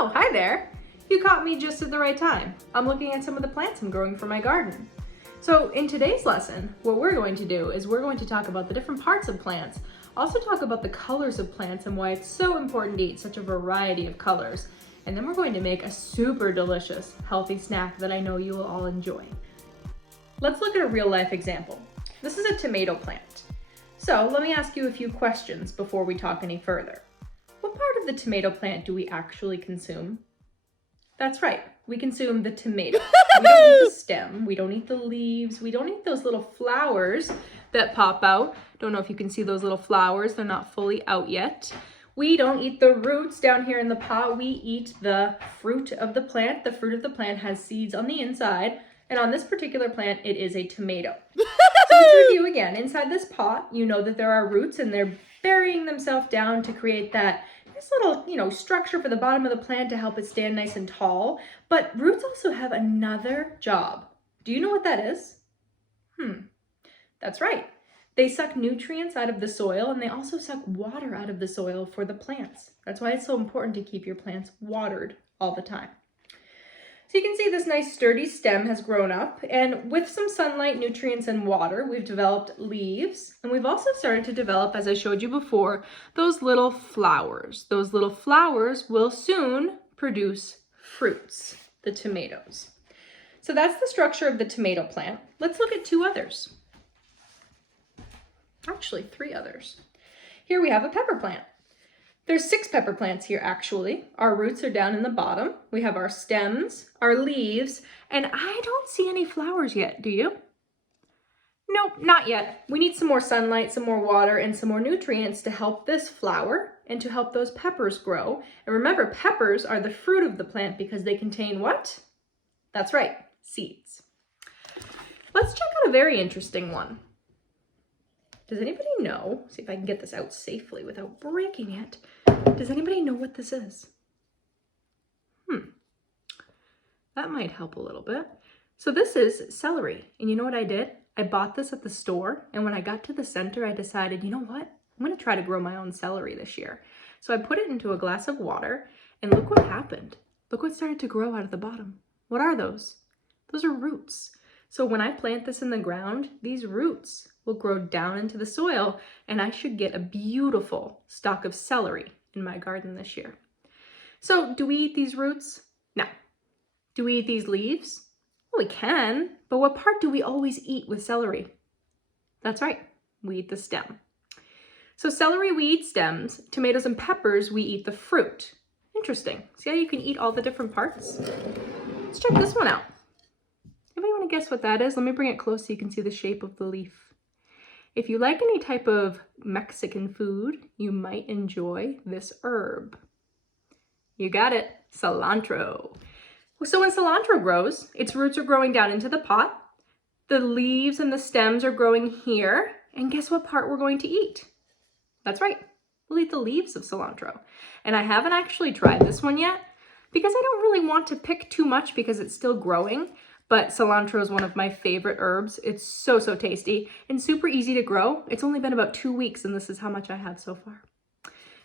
Oh, hi there. You caught me just at the right time. I'm looking at some of the plants I'm growing for my garden. So in today's lesson, what we're going to do is we're going to talk about the different parts of plants, also talk about the colors of plants and why it's so important to eat such a variety of colors. And then we're going to make a super delicious, healthy snack that I know you will all enjoy. Let's look at a real life example. This is a tomato plant. So let me ask you a few questions before we talk any further. What part of the tomato plant do we actually consume? That's right, we consume the tomato. We don't eat the stem, we don't eat the leaves, we don't eat those little flowers that pop out. Don't know if you can see those little flowers, they're not fully out yet. We don't eat the roots down here in the pot, we eat the fruit of the plant. The fruit of the plant has seeds on the inside, and on this particular plant, it is a tomato. So let's review again. Inside this pot, you know that there are roots and they're burying themselves down to create that nice little, structure for the bottom of the plant to help it stand nice and tall. But roots also have another job. Do you know what that is? That's right. They suck nutrients out of the soil and they also suck water out of the soil for the plants. That's why it's so important to keep your plants watered all the time. So you can see this nice sturdy stem has grown up, and with some sunlight, nutrients, and water, we've developed leaves, and we've also started to develop, as I showed you before, those little flowers. Those little flowers will soon produce fruits, the tomatoes. So that's the structure of the tomato plant. Let's look at two others. Actually, three others. Here we have a pepper plant. There's 6 pepper plants here, actually. Our roots are down in the bottom. We have our stems, our leaves, and I don't see any flowers yet, do you? Nope, not yet. We need some more sunlight, some more water, and some more nutrients to help this flower and to help those peppers grow. And remember, peppers are the fruit of the plant because they contain what? That's right, seeds. Let's check out a very interesting one. Does anybody know, see if I can get this out safely without breaking it. Does anybody know what this is? That might help a little bit. So this is celery. And you know what I did? I bought this at the store. And when I got to the center, I decided, you know what? I'm going to try to grow my own celery this year. So I put it into a glass of water and look what happened. Look what started to grow out of the bottom. What are those? Those are roots. So when I plant this in the ground, these roots will grow down into the soil and I should get a beautiful stalk of celery in my garden this year. So do we eat these roots? No. Do we eat these leaves? Well, we can, but what part do we always eat with celery? That's right, we eat the stem. So celery, we eat stems. Tomatoes and peppers, we eat the fruit. Interesting. See how you can eat all the different parts? Let's check this one out. Anybody want to guess what that is? Let me bring it close so you can see the shape of the leaf. If you like any type of Mexican food, you might enjoy this herb. You got it, cilantro. So when cilantro grows, its roots are growing down into the pot. The leaves and the stems are growing here. And guess what part we're going to eat? That's right, we'll eat the leaves of cilantro. And I haven't actually tried this one yet because I don't really want to pick too much because it's still growing. But cilantro is one of my favorite herbs. It's so, so tasty and super easy to grow. It's only been about 2 weeks and this is how much I have so far.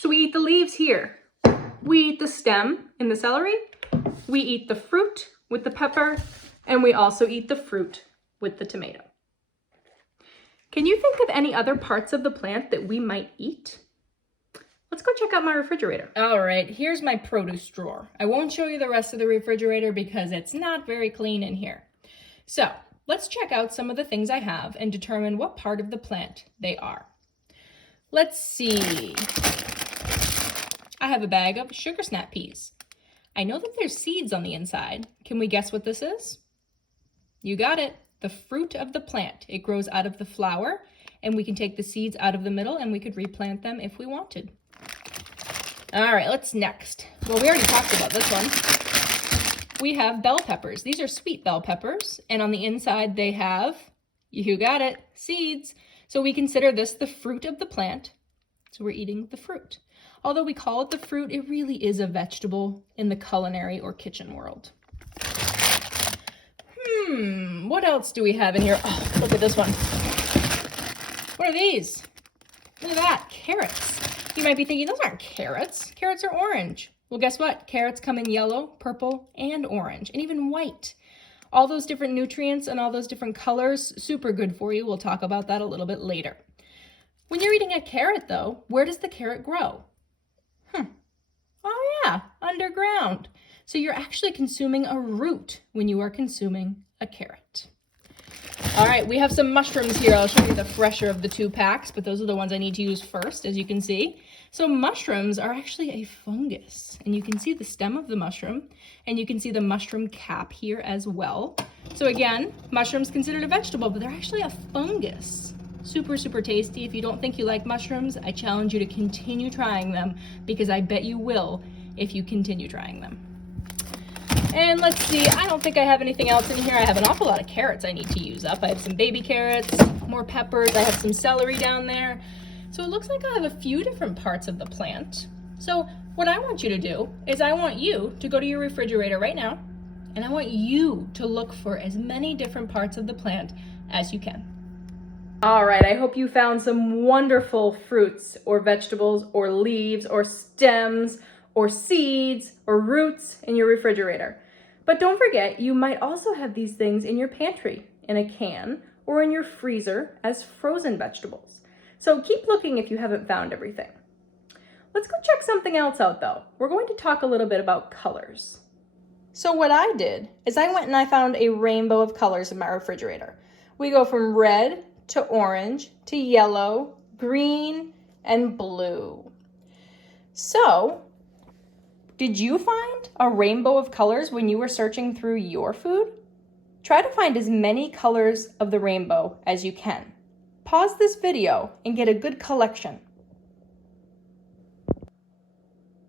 So we eat the leaves here. We eat the stem in the celery. We eat the fruit with the pepper. And we also eat the fruit with the tomato. Can you think of any other parts of the plant that we might eat? Let's go check out my refrigerator. All right, here's my produce drawer. I won't show you the rest of the refrigerator because it's not very clean in here. So let's check out some of the things I have and determine what part of the plant they are. Let's see. I have a bag of sugar snap peas. I know that there's seeds on the inside. Can we guess what this is? You got it, the fruit of the plant. It grows out of the flower and we can take the seeds out of the middle and we could replant them if we wanted. All right, what's next? Well, we already talked about this one. We have bell peppers. These are sweet bell peppers, and on the inside they have, you got it, seeds. So we consider this the fruit of the plant. So we're eating the fruit. Although we call it the fruit, it really is a vegetable in the culinary or kitchen world. What else do we have in here? Oh, look at this one. What are these? Look at that, carrots. You might be thinking, those aren't carrots. Carrots are orange. Well, guess what? Carrots come in yellow, purple, and orange, and even white. All those different nutrients and all those different colors, super good for you. We'll talk about that a little bit later. When you're eating a carrot, though, where does the carrot grow? Oh yeah, underground. So you're actually consuming a root when you are consuming a carrot. All right, we have some mushrooms here. I'll show you the fresher of the 2 packs, but those are the ones I need to use first, as you can see. So mushrooms are actually a fungus, and you can see the stem of the mushroom, and you can see the mushroom cap here as well. So again, mushrooms considered a vegetable, but they're actually a fungus. Super, super tasty. If you don't think you like mushrooms, I challenge you to continue trying them, because I bet you will if you continue trying them. And let's see, I don't think I have anything else in here. I have an awful lot of carrots I need to use up. I have some baby carrots, more peppers, I have some celery down there. So it looks like I have a few different parts of the plant. So what I want you to do is I want you to go to your refrigerator right now, and I want you to look for as many different parts of the plant as you can. All right, I hope you found some wonderful fruits or vegetables or leaves or stems or seeds or roots in your refrigerator. But don't forget, you might also have these things in your pantry, in a can, or in your freezer as frozen vegetables. So keep looking if you haven't found everything. Let's go check something else out though. We're going to talk a little bit about colors. So what I did is I went and I found a rainbow of colors in my refrigerator. We go from red to orange to yellow, green, and blue. So, did you find a rainbow of colors when you were searching through your food? Try to find as many colors of the rainbow as you can. Pause this video and get a good collection.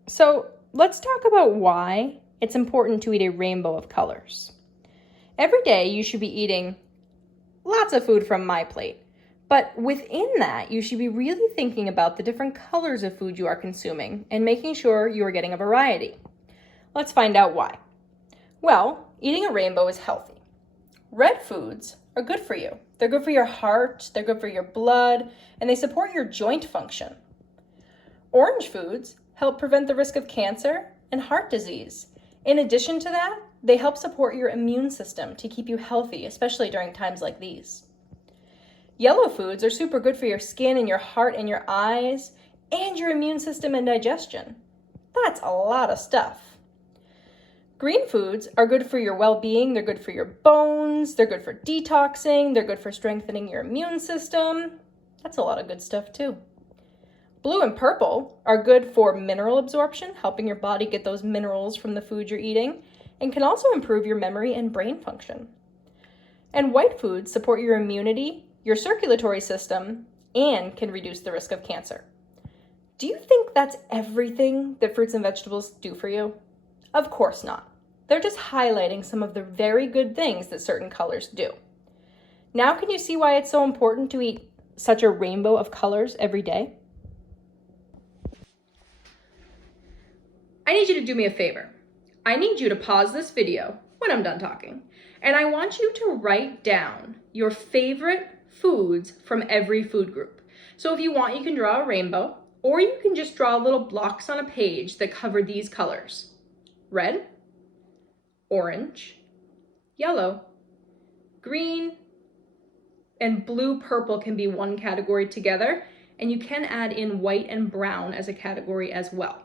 So let's talk about why it's important to eat a rainbow of colors. Every day you should be eating lots of food from my plate. But within that, you should be really thinking about the different colors of food you are consuming and making sure you are getting a variety. Let's find out why. Well, eating a rainbow is healthy. Red foods are good for you. They're good for your heart, they're good for your blood, and they support your joint function. Orange foods help prevent the risk of cancer and heart disease. In addition to that, they help support your immune system to keep you healthy, especially during times like these. Yellow foods are super good for your skin and your heart and your eyes and your immune system and digestion. That's a lot of stuff. Green foods are good for your well-being. They're good for your bones. They're good for detoxing. They're good for strengthening your immune system. That's a lot of good stuff too. Blue and purple are good for mineral absorption, helping your body get those minerals from the food you're eating, and can also improve your memory and brain function. And white foods support your immunity, your circulatory system, and can reduce the risk of cancer. Do you think that's everything that fruits and vegetables do for you? Of course not. They're just highlighting some of the very good things that certain colors do. Now can you see why it's so important to eat such a rainbow of colors every day? I need you to do me a favor. I need you to pause this video when I'm done talking, and I want you to write down your favorite foods from every food group. So if you want, you can draw a rainbow, or you can just draw little blocks on a page that cover these colors. Red, orange, yellow, green, and blue-purple can be one category together, and you can add in white and brown as a category as well.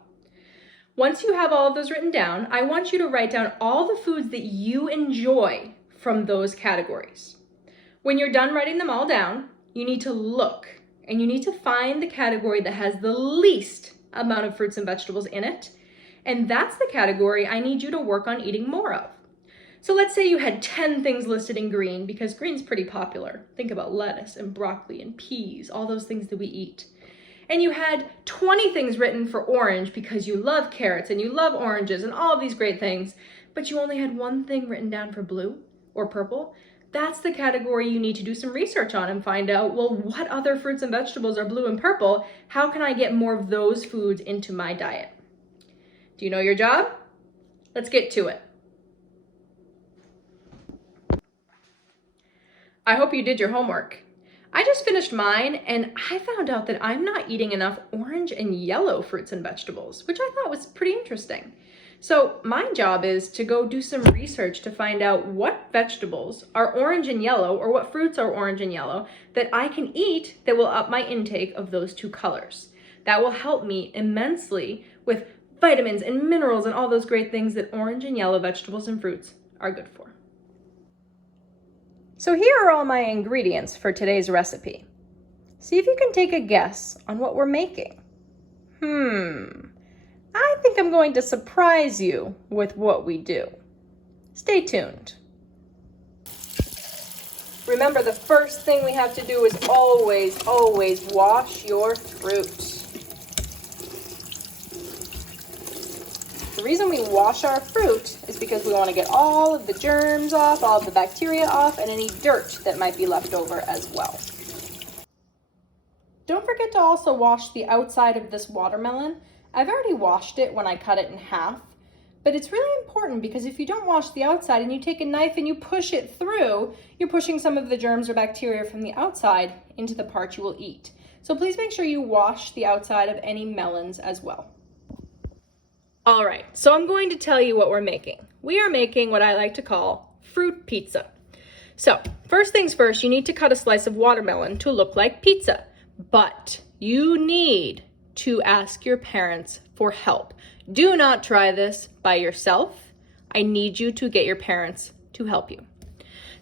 Once you have all of those written down, I want you to write down all the foods that you enjoy from those categories. When you're done writing them all down, you need to look and you need to find the category that has the least amount of fruits and vegetables in it. And that's the category I need you to work on eating more of. So let's say you had 10 things listed in green, because green's pretty popular. Think about lettuce and broccoli and peas, all those things that we eat. And you had 20 things written for orange because you love carrots and you love oranges and all of these great things, but you only had one thing written down for blue or purple. That's the category you need to do some research on and find out, well, what other fruits and vegetables are blue and purple? How can I get more of those foods into my diet? Do you know your job? Let's get to it. I hope you did your homework. I just finished mine and I found out that I'm not eating enough orange and yellow fruits and vegetables, which I thought was pretty interesting. So my job is to go do some research to find out what vegetables are orange and yellow, or what fruits are orange and yellow, that I can eat that will up my intake of those two colors. That will help me immensely with vitamins and minerals and all those great things that orange and yellow vegetables and fruits are good for. So here are all my ingredients for today's recipe. See if you can take a guess on what we're making. I think I'm going to surprise you with what we do. Stay tuned. Remember, the first thing we have to do is always wash your fruit. The reason we wash our fruit is because we want to get all of the germs off, all of the bacteria off, and any dirt that might be left over as well. Don't forget to also wash the outside of this watermelon. I've already washed it when I cut it in half, but it's really important because if you don't wash the outside and you take a knife and you push it through, you're pushing some of the germs or bacteria from the outside into the part you will eat. So please make sure you wash the outside of any melons as well. All right, so I'm going to tell you what we're making. We are making what I like to call fruit pizza. So first things first, you need to cut a slice of watermelon to look like pizza, but you need to ask your parents for help. Do not try this by yourself. I need you to get your parents to help you.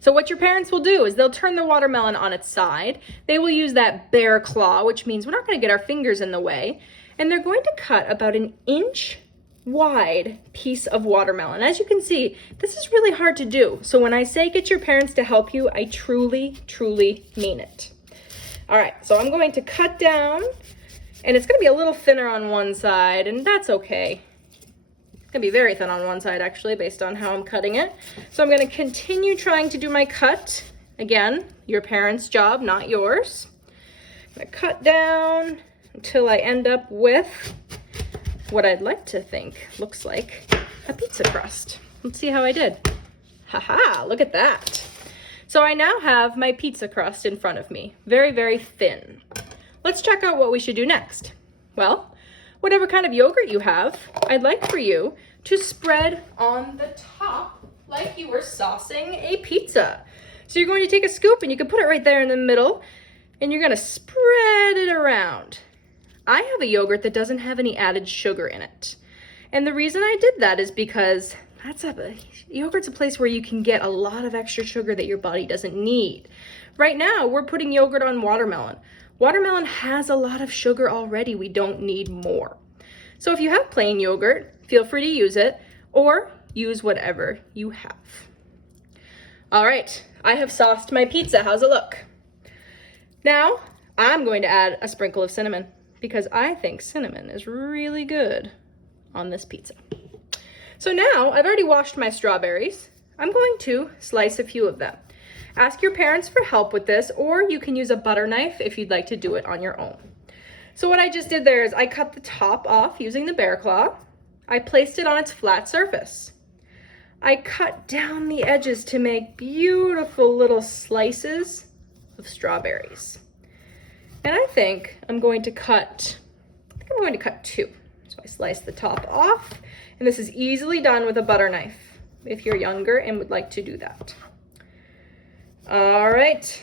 So what your parents will do is they'll turn the watermelon on its side. They will use that bear claw, which means we're not going to get our fingers in the way. And they're going to cut about an inch wide piece of watermelon. As you can see, this is really hard to do. So when I say get your parents to help you, I truly mean it. All right, so I'm going to cut down, and it's going to be a little thinner on one side, and that's okay. It's going to be very thin on one side, actually, based on how I'm cutting it. So I'm going to continue trying to do my cut. Again, your parents' job, not yours. I'm going to cut down until I end up with what I'd like to think looks like a pizza crust. Let's see how I did. Haha, look at that. So I now have my pizza crust in front of me, very thin. Let's check out what we should do next. Well, whatever kind of yogurt you have, I'd like for you to spread on the top like you were saucing a pizza. So you're going to take a scoop and you can put it right there in the middle, and you're going to spread it around. I have a yogurt that doesn't have any added sugar in it. And the reason I did that is because yogurt's a place where you can get a lot of extra sugar that your body doesn't need. Right now, we're putting yogurt on watermelon. Watermelon has a lot of sugar already. We don't need more. So if you have plain yogurt, feel free to use it, or use whatever you have. All right, I have sauced my pizza. How's it look? Now, I'm going to add a sprinkle of cinnamon, because I think cinnamon is really good on this pizza. So now I've already washed my strawberries. I'm going to slice a few of them. Ask your parents for help with this, or you can use a butter knife if you'd like to do it on your own. So what I just did there is I cut the top off using the bear claw. I placed it on its flat surface. I cut down the edges to make beautiful little slices of strawberries. And I think I'm going to cut two. So I slice the top off, and this is easily done with a butter knife if you're younger and would like to do that. All right,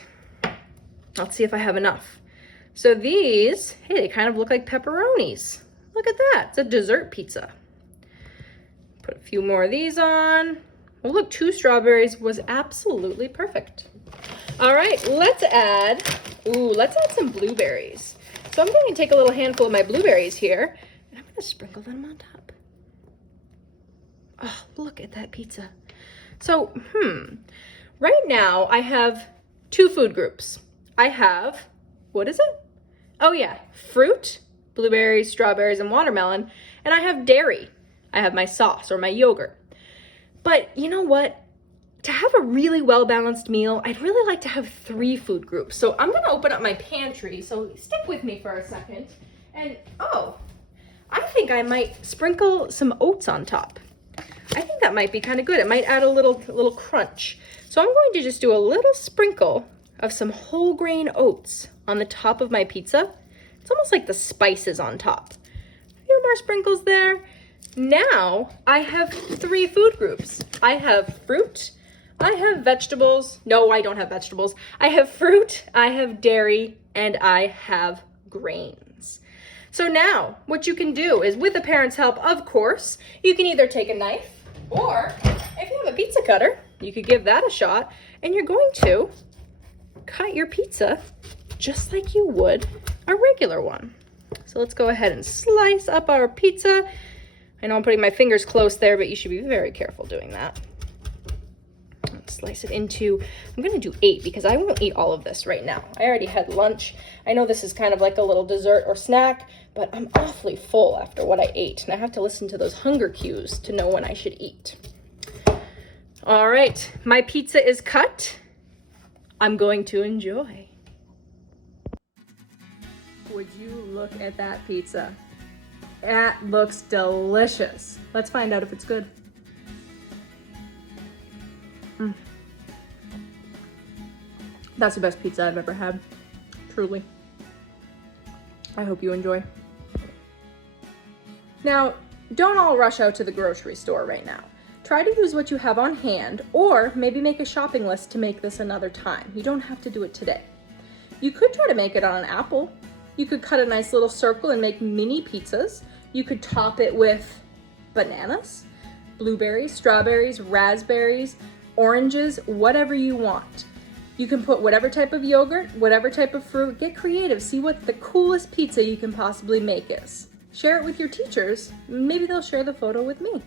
let's see if I have enough. So these, hey, they kind of look like pepperonis. Look at that, it's a dessert pizza. Put a few more of these on. Well, look, 2 strawberries was absolutely perfect. All right, let's add some blueberries. So I'm going to take a little handful of my blueberries here, and I'm going to sprinkle them on top. Oh, look at that pizza. So, right now I have 2 food groups. I have, what is it? Oh yeah, fruit, blueberries, strawberries, and watermelon, and I have dairy. I have my sauce or my yogurt. But you know what? To have a really well-balanced meal, I'd really like to have 3 food groups. So I'm gonna open up my pantry, so stick with me for a second. And oh, I think I might sprinkle some oats on top. I think that might be kind of good. It might add a little crunch. So I'm going to just do a little sprinkle of some whole grain oats on the top of my pizza. It's almost like the spices on top. A few more sprinkles there. Now I have 3 food groups. I have fruit, I have vegetables. No, I don't have vegetables. I have fruit, I have dairy, and I have grains. So now what you can do is, with a parent's help, of course, you can either take a knife, or if you have a pizza cutter, you could give that a shot, and you're going to cut your pizza just like you would a regular one. So let's go ahead and slice up our pizza. I know I'm putting my fingers close there, but you should be very careful doing that. Let's slice it into, I'm gonna do 8 because I won't eat all of this right now. I already had lunch. I know this is kind of like a little dessert or snack, but I'm awfully full after what I ate, and I have to listen to those hunger cues to know when I should eat. All right, my pizza is cut. I'm going to enjoy. Would you look at that pizza? That looks delicious. Let's find out if it's good. That's the best pizza I've ever had, truly. I hope you enjoy. Now, don't all rush out to the grocery store right now. Try to use what you have on hand, or maybe make a shopping list to make this another time. You don't have to do it today. You could try to make it on an apple. You could cut a nice little circle and make mini pizzas. You could top it with bananas, blueberries, strawberries, raspberries, oranges, whatever you want. You can put whatever type of yogurt, whatever type of fruit. Get creative. See what the coolest pizza you can possibly make is. Share it with your teachers. Maybe they'll share the photo with me.